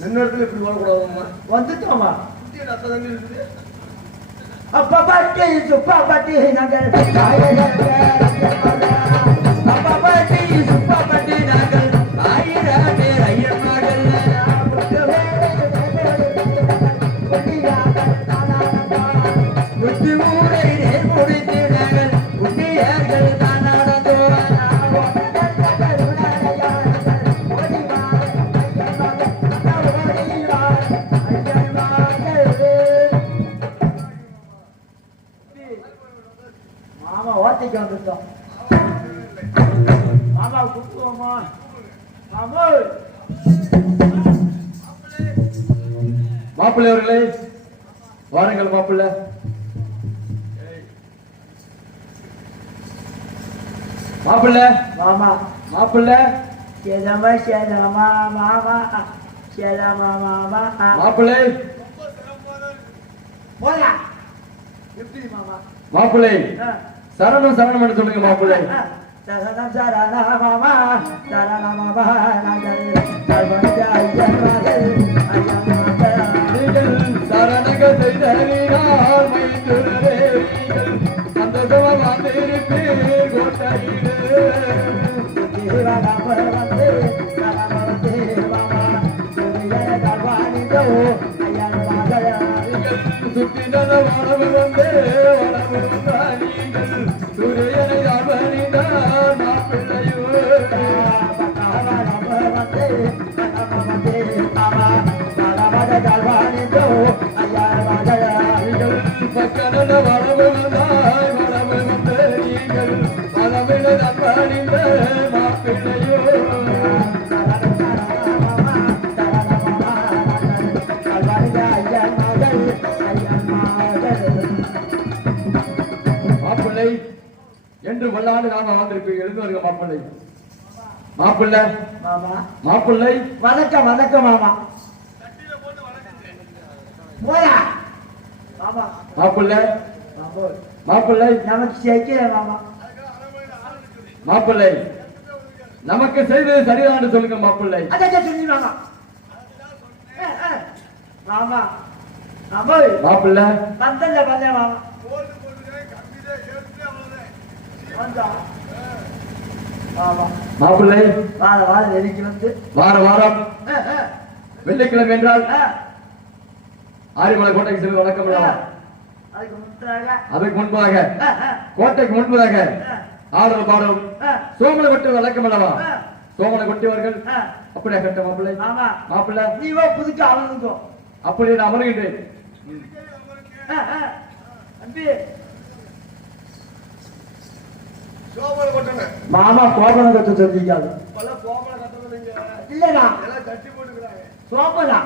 நின்ன இடத்துல இப்படி வரக்கூடாதும்மா. வந்துட்டோமா? ரத்த தண்ணி இருக்குது. அப்பா பாட்டி சுப்பா பாட்டி நாங்கள் அப்பா பாட்டி சுப்பா பாட்டி நாங்கள் 1000 பேர் ஐயன்மார்கள் புத்தி ஊரை நேர் முடித்து நாங்கள் புண்ணியர்கள் மாமா ஓட்டைக்கு வந்துட்டோம். மாமா கூப்பிடுவோமா? மாமா மாப்பிள்ளை அவர்களே வாருங்கள். மாப்பிள்ளை மாப்பிள்ளை மாமா மாப்பிள்ளை சேதமா சேதமா மாமா சேதமா மாமா மாப்பிள்ளை போயா எப்படி மாமா? மாப்பிள்ளை சரணம் சரணம் என்று சொல்லுங்க மாப்பிள்ளை. சரணம் சரண மாமா சரண மாமா சரணக செய்தால் மைத்துரே சந்தோஷமாக வந்திருப்பீர் கோட்டையிலே சுற்றினத வளவு வந்தே வளவு வந்தாநீங்கள் சூரியனை அர்வணிந்தார் மாப்பிள்ளையோ பக்கனத வளவு வந்தாய் வளவு வந்த நீங்கள் வளவின அர்வணிந்த மாப்பிள்ளையோ மாப்பிள்ளை என்று வல்லாண்டு நாம வாழ்ந்திருப்பீங்க. எழுந்து வருங்க மாப்பிள்ளை. மாப்பிள்ளை மாமா மாப்பிள்ளை வணக்கம் வணக்கம் மாமா. போயா மாமா மாப்பிள்ளை மாமா மாப்பிள்ளை நமக்கு சேர்க்கல மாமா. மாப்பிள்ளை நமக்கு செய்தது சரிதான் சொல்லுங்க மாப்பிள்ளை. அதை சொல்லி மாமா. மாமா மாமா மாப்பிள்ளை பந்தல்ல பண்ண மாமா வந்தா மாமா மாப்பிள்ளை வார வாரம் வெளிக்கு வந்து வார வாரம் வெள்ளிக்கிழமை என்றால் ஆரியமலை கோட்டைக்கு செல்வது வணக்கம் அல்லவா? அதுக்கு முன்பதாக கோட்டைக்கு முன்பதாக ஆடல் பாடலும் சோமனை கொட்டு வழக்கம் அல்லவா? சோமனை கொட்டியவர்கள் அப்படியே கட்ட மாப்பிள்ளை. மாப்பிள்ளை நீவோ புதுக்கு அவனுக்கும் அப்படியே நான் அமர்கின்றேன். மாமா கோபன கட்ட சொல்லிக்காது இல்லடா சோபனா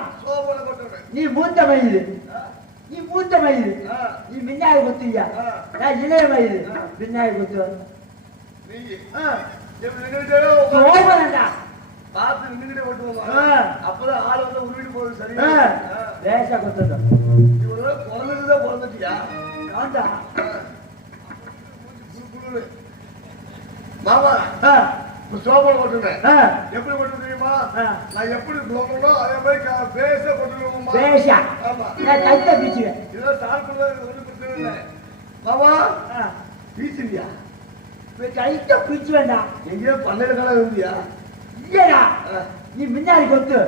நீ மூத்த மயிறு நீ மூத்த மயிறு நீ மின்னாய் குத்துயா இளைய மயிறு மின்னாய் குத்து சோபனடா பார்த்து நின்னுகிட்டே ஓட்டுவோமா? அப்பதான் ஆள் வந்து உருவிட்டு போகுது. சரி வேஷா குத்துடா இவரோட பிறந்ததுதான் பிறந்துட்டியா? ஆண்டா மாமா சோபனை போட்டுருந்தேன். எப்படி போட்டு தெரியுமா? நான் எப்படி போகணும் அதே மாதிரி பேச போட்டுருவோமா? பேஷா ஆமா நான் கைத்த பிச்சுவேன். இதெல்லாம் சாப்பிடுறது ஒன்றும் பிரச்சனை இல்லை. மாமா பீச்சுவியா? கைத்த பிச்சு வேண்டாம். எங்கேயோ பன்னெண்டு காலம் இருந்தியா? இல்லடா நீ முன்னாடி கொத்து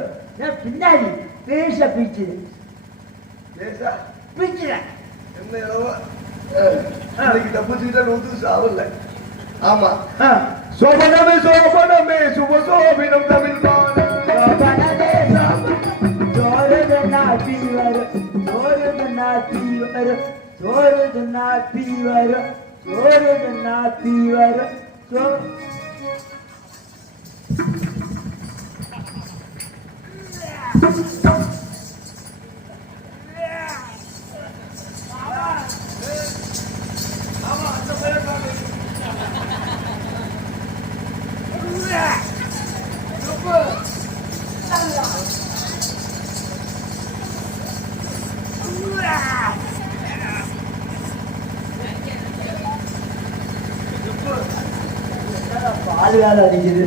பின்னாடி பேச பிச்சு பேச பிச்சுற என்ன அளவு தப்பிச்சுக்கிட்ட நோத்து சாவல்ல. ஆமா சோபனமே சோபனமே சுப சோபினம் தமிழ் பால் வேலை அடிக்குது.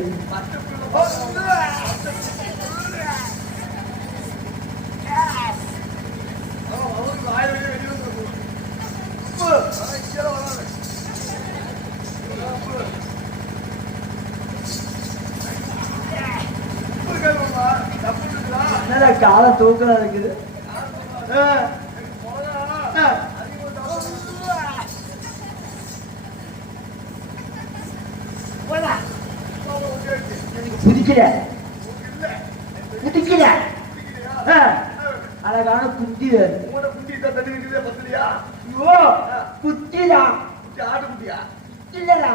என்னடா காலம் தூக்கம் இருக்குது புதிக்கல புதிக்கல அழகான குட்டி குட்டிடா ஆட்டு குட்டியா இல்லடா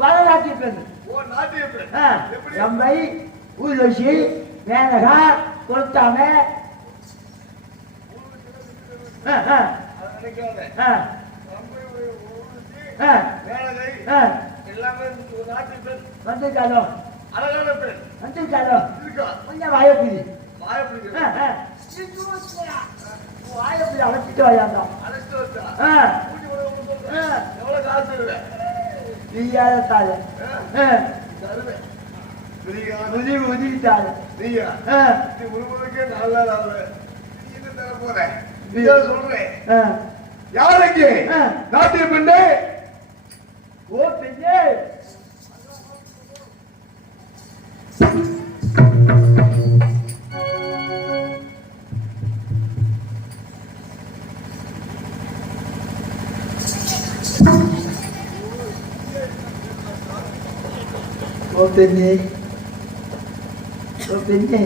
வரலாற்று பெண் ரம்பை ஊர்வசி மேனகா கொடுத்தாம வந்துட்டாலோ அழகான பெண் வந்துட்டாலோ இருக்கா கொஞ்சம் வாயப்புதி வாயப்படி வாயப்புதி அழைச்சிட்டு வாயாந்தான் அழைச்சிட்டு வச்சா கூட்டி எவ்வளவு காசு தருவேன் நீயாதால தருவேன் உதி உதிட்டால நீயா நீ முழுவதுக்கே நல்ல நீ என்ன தர போற நீ சொல்றேன் யாருக்கு நாட்டிய பெண்ணே ஓ பெண்ணே ஓ பெண்ணே ஓ பெண்ணே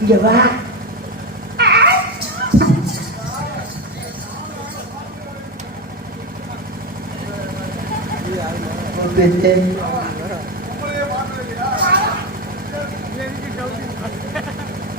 இங்க வா ஓ பெண்ணே உங்களையே பார்க்கலையா எனக்கு கவுத்தி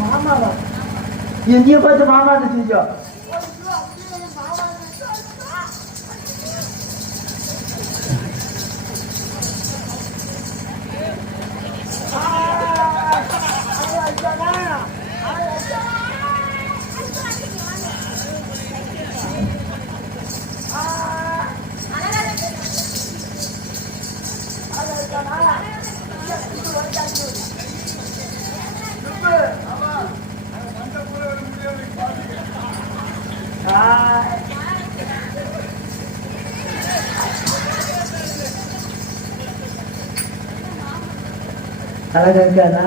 மாமாவா எங்கேயோ பார்த்து மாமான்னு செஞ்சோ அழகா இருக்கானா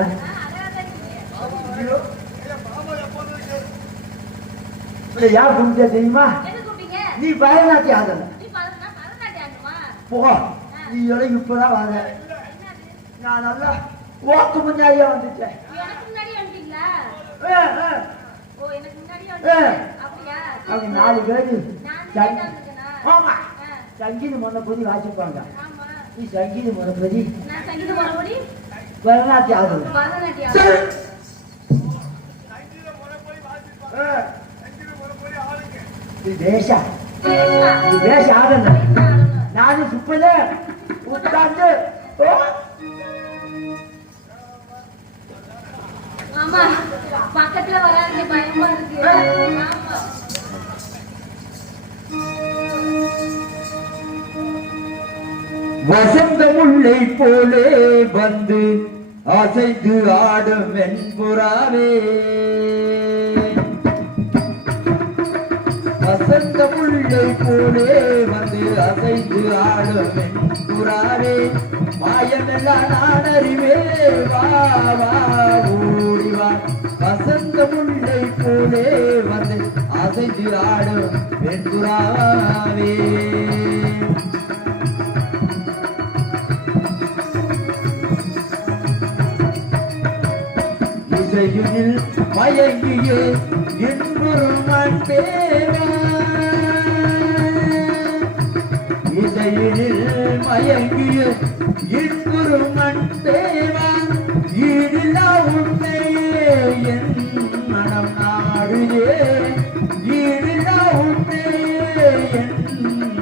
யார் கும்பிட்டா தெரியுமா நீ பயநாட்டி ஆடல போ நீ இடைக்கு இப்பதான் வர நான் நல்லா ஓக்கு முன்னாடியே வந்துட்டேன் அவங்க 4 பேரு ஆமா சங்கீத முன்னபதி வாசிப்பாங்க நீ சங்கீத முன்னபதி பரநாட்டி ஆடல வேஷ ஆடல நானு சுப்பல உட்கார்ந்து ஆமா பக்கத்துல வராது பயமா இருக்கு ஆமா வசந்த முல்லை போலே வந்து அசைந்து ஆடும் வெண்புறாவே வசந்த முல்லை போலே வந்து அசைந்து ஆடும் வெண்புறாவே மாயமெல்லாம் நான் அறிவே வா வா ஓடிவா வசந்த முல்லை போலே வந்து அசைந்து ஆடும் வெண்புறாவே இசையில் மயங்கிய இன்னொரு மண்டேவா இசையில் மயங்கிய இன்னொரு மண்டேவா ஈடில்லா உண்மையே என் மனம் நாடுதே ஈடில்லா உண்மையே என்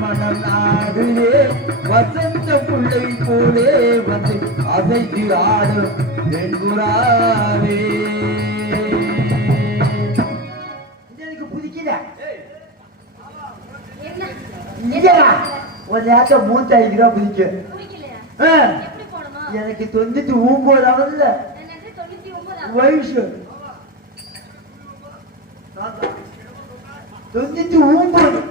மனம் நாடுதே வசந்த புள்ளை போலே வந்து அசைத்து ஆடும் வெண்புறாவே எனக்கு புதிக்கல உன்னையாட்ட மூத்தாயிக்கிறா பிடிக்கும் பிடிக்கலையா? ஆ, எப்படி போடணும்? எனக்கு 99 ஆகுதுல்ல என்னது 99 வயசு 99.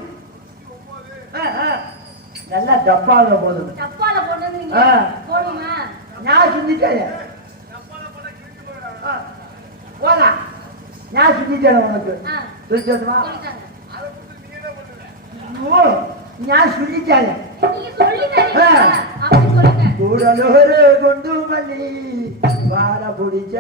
நல்லா டப்பாவில் போதும் டப்பால போடுறது நீங்க ஆ. போடுமா? நான் சொல்லிட்டேன் போதா நான் சொல்லிட்டேன் உனக்கு ஆ. சொல்லிட்டேன் சொல்லிட்டாங்க. நான் சொல்லிட்டேன் நீங்க சொல்லி தரீங்க. ஆ. அப்படி சொல்லுங்க. கூடலோரு கொண்டு மல்லி வார பிடிச்ச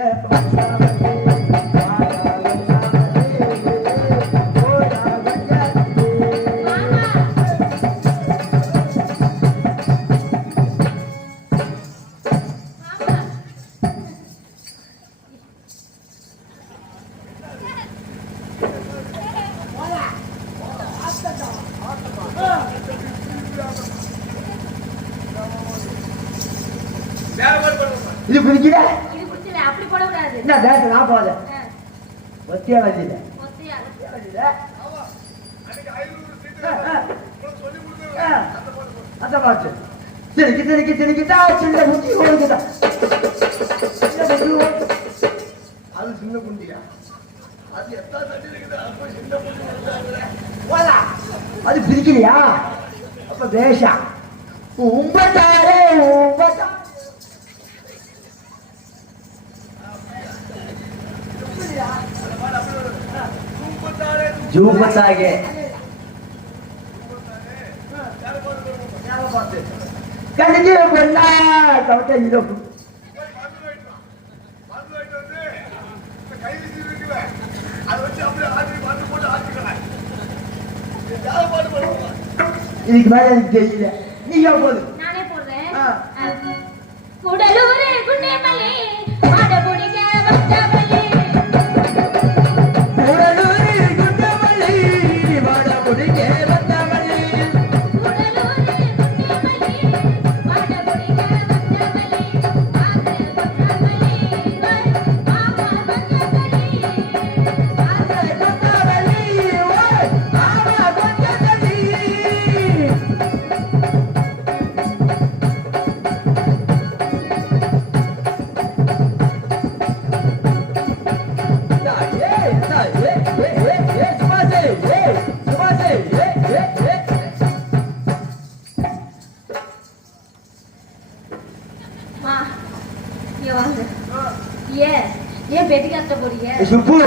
இது பிடிக்கல இது பிடிச்சல அப்படி போடக்கூடாது. என்ன பேச நான் போதேன் ஆ. ஒத்தியா வண்டியில ஒத்தையா? அந்த பாட்டு சிரிக்கி சிரிக்கி சிரிக்கிட்டா சின்ன முட்டி ஓடுகிட்டா அது சின்ன குண்டியா அது எத்தனை தண்ணி இருக்குது அப்ப சின்ன குண்டி போதா அது பிரிக்கலையா அப்ப பேஷா உம்பட்டாரே உம்பட்டா ಜೂಪತ್ತಾಗೆ ಕಣಿಗೆ ಬಣ್ಣ ತವಟ ಇರೋ இதுக்கு மேல எனக்கு தெரியல நீ போது நானே போடுறேன். ஆ. ஆ. கூடலூரு குண்டேமலை மாட பிடிக்க வந்தவளே. கூடலூரு குண்டமல்லி வாட முடிக்க வந்தவளே கூடலூரு குண்டேமலை மாட பிடிக்க வந்தவளே. ஆசை கொண்டவளே மாமா வந்தவளே. ஆசை கொண்டவளி ஓய் ஆமா கொண்டவளி மா இங்க வாங்க. ஏன் ஏன் பெட்டி கட்ட போறீங்க? சுப்பு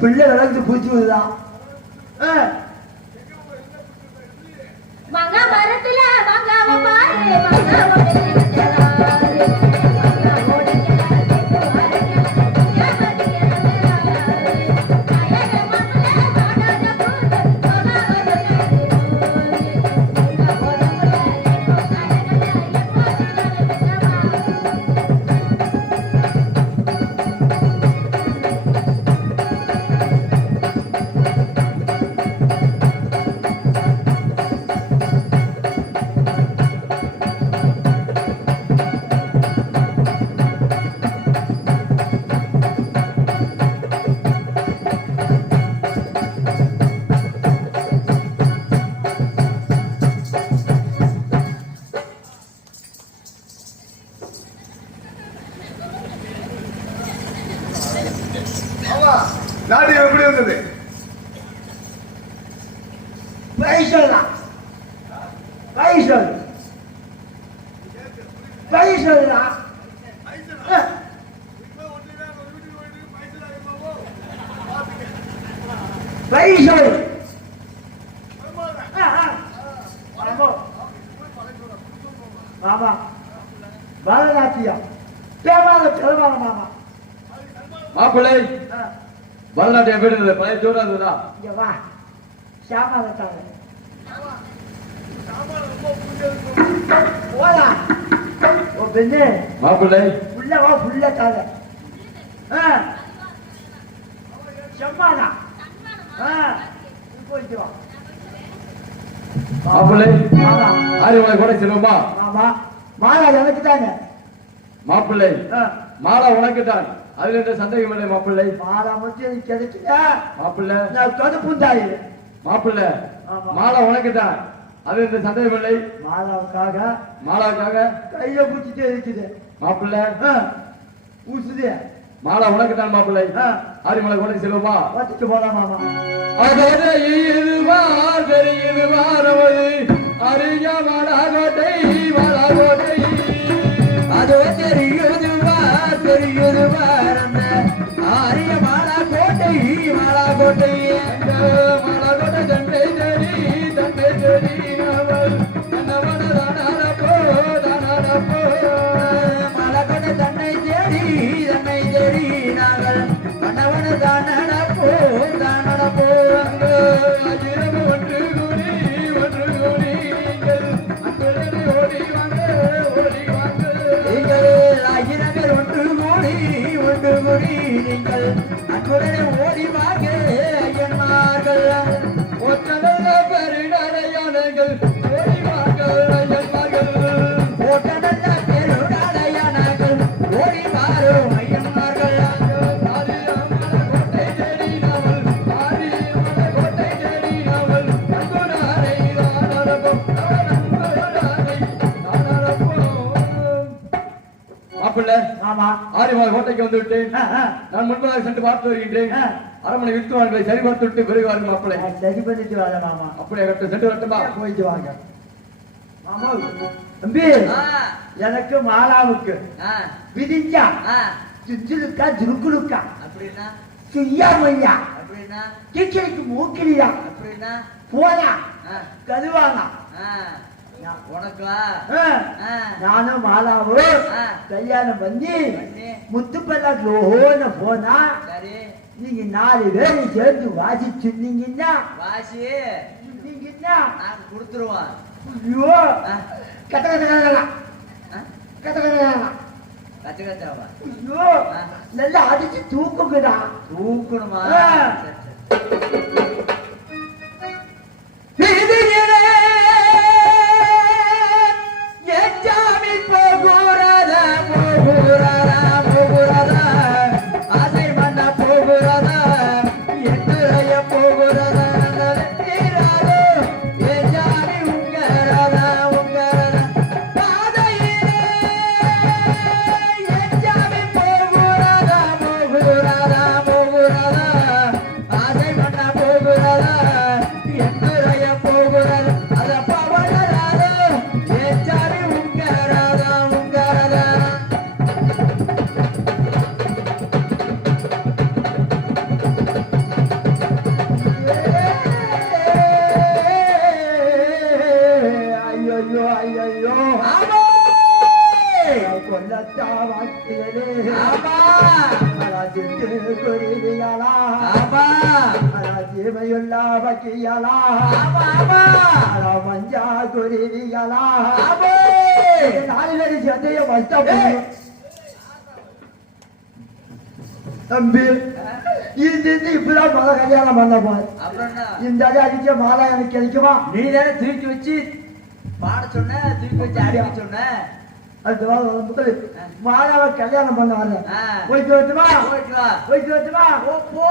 பிள்ளை நடந்து பூச்சி விடுதான் மாங்கா மரத்துல மாங்காவ பாரு மாங்காவ பெருசாரு. மாங்காவோட கிளாஸ் பாருங்க ஏமாத்திக்கிறாரு. அயக மரத்துல மாடாத பூத்து மாங்காவ சொன்னாரு. மாங்காவோட முள்ளாலே கொண்டாடல எப்போ ஆமா நாட்டியம் எப்படி வந்தது பைசா பைசா பைசா பைசா மாமா பரதநாட்டியம் தேவாத செலவான மாமா மாப்பிள்ளை பரதநாட்டியம் வீடு பழைய ஜோரா இருந்ததா? இங்க வா சாமானத்தாங்க போடா ஓ பெண்ணு மாப்பிள்ளை புள்ள வா புள்ள தாங்க செம்மானா போயிட்டு வா மாப்பிள்ளை மாமா ஆரியமலை கோடை செல்வமா? மாமா மாலா எனக்கு தாங்க மாப்பிள்ளை மாலா உனக்கு தான், அதுல எந்த சந்தேகம் இல்லை மாப்பிள்ளை. மாலா மட்டும் எனக்கு கிடைச்சுட்டா மாப்பிள்ளை நான் கடுப்புந்தாயிரு மாப்பிள்ளை ஆமா. மாலா உனக்கு தான், அது இந்த சந்தேகம் இல்லை. மாலாவுக்காக கைய பிடிச்சிட்டே இருக்குது மாப்பிள்ளை. ஊசுதே மாலா உனக்கு தான் மாப்பிள்ளை. ஆரிமலை கோட்டை செல்வமா பார்த்துட்டு போலாம் மாமா. அறிய மாலா கோட்டை மாலா கோட்டை அது தெரியுதுவா அந்த ஆரிய மாலா கோட்டை மாலா கோட்டை மாலா கோட்டை தண்டை தேடி அவள் தன்னவன தானாரப்போ மாலா கோட்டை தன்னை தேடி நாங்கள் மன்னவன தான் நடப்போ இரவு ஒன்று கூடி நீங்கள் அன்புடனே ஓடி வாங்க நீங்கள் ஆயிரங்கள் ஒன்று கூடி நீங்கள் அன்புடனே ஓடி வாங்க ஐயன்மார்கள் ஒற்றனல்ல பெருடடையானங்கள் ஓடி வாங்க ஐயன்மார்கள் ஓட்டனல்ல பெருடாடையானார்கள் ஓடி வாரும் ஐயன்மார்கள் கோட்டை தேடி நாவல் கோட்டை தேடி நாவல் அன்புடாரை தானரப்பம் மாப்பிள்ள ஆமா ஆரிமலை கோட்டைக்கு வந்து விட்டேன். நான் முன்பதாக சென்று பார்த்து வருகின்றேன். அரண்மனை வித்துவான்களை சரி பார்த்து விட்டு பெருவாரு மாப்பிள்ளை. சரி பண்ணிட்டு வாங்க மாமா அப்படியே கட்ட சென்று வரட்டுமா? போயிட்டு வாங்க மாமா. தம்பி எனக்கு மாலாவுக்கு விதிஞ்சா சுஞ்சுலுக்கா ஜுருக்குலுக்கா அப்படின்னா சுய்யா மையா அப்படின்னா கிச்சனுக்கு மூக்கிலியா அப்படின்னா போனா கதுவாங்க உனக்கா நானும் மாலாவும் கல்யாணம் பண்ணி முத்துப்பல்லா லோன போனா சரி நீங்க 4 பேரும் சேர்ந்து வாசி சொன்னீங்கன்னா வாசி சொன்னீங்கன்னா நாங்க கொடுத்துருவோம். ஐயோ கத்த கச்ச கச்சாவா ஐயோ நல்லா அடிச்சு தூக்குங்கடா தூக்கணுமா? மஞ்சா குருவியலா 4 பேரும் சேர்ந்து வச்சா தம்பி இது இப்பதான் மழை கல்யாணம் பண்ண போது இந்த அடிச்ச மாலை எனக்கு கிடைக்குமா? நீ தானே தூக்கி வச்சு பாட சொன்ன, தூக்கி வச்சு அடிக்க சொன்ன. அது முதல் மாலாவை கல்யாணம் பண்ண வரேன். போயிட்டு வரட்டுமா? போயிட்டு வா. போயிட்டு வரட்டுமா? போ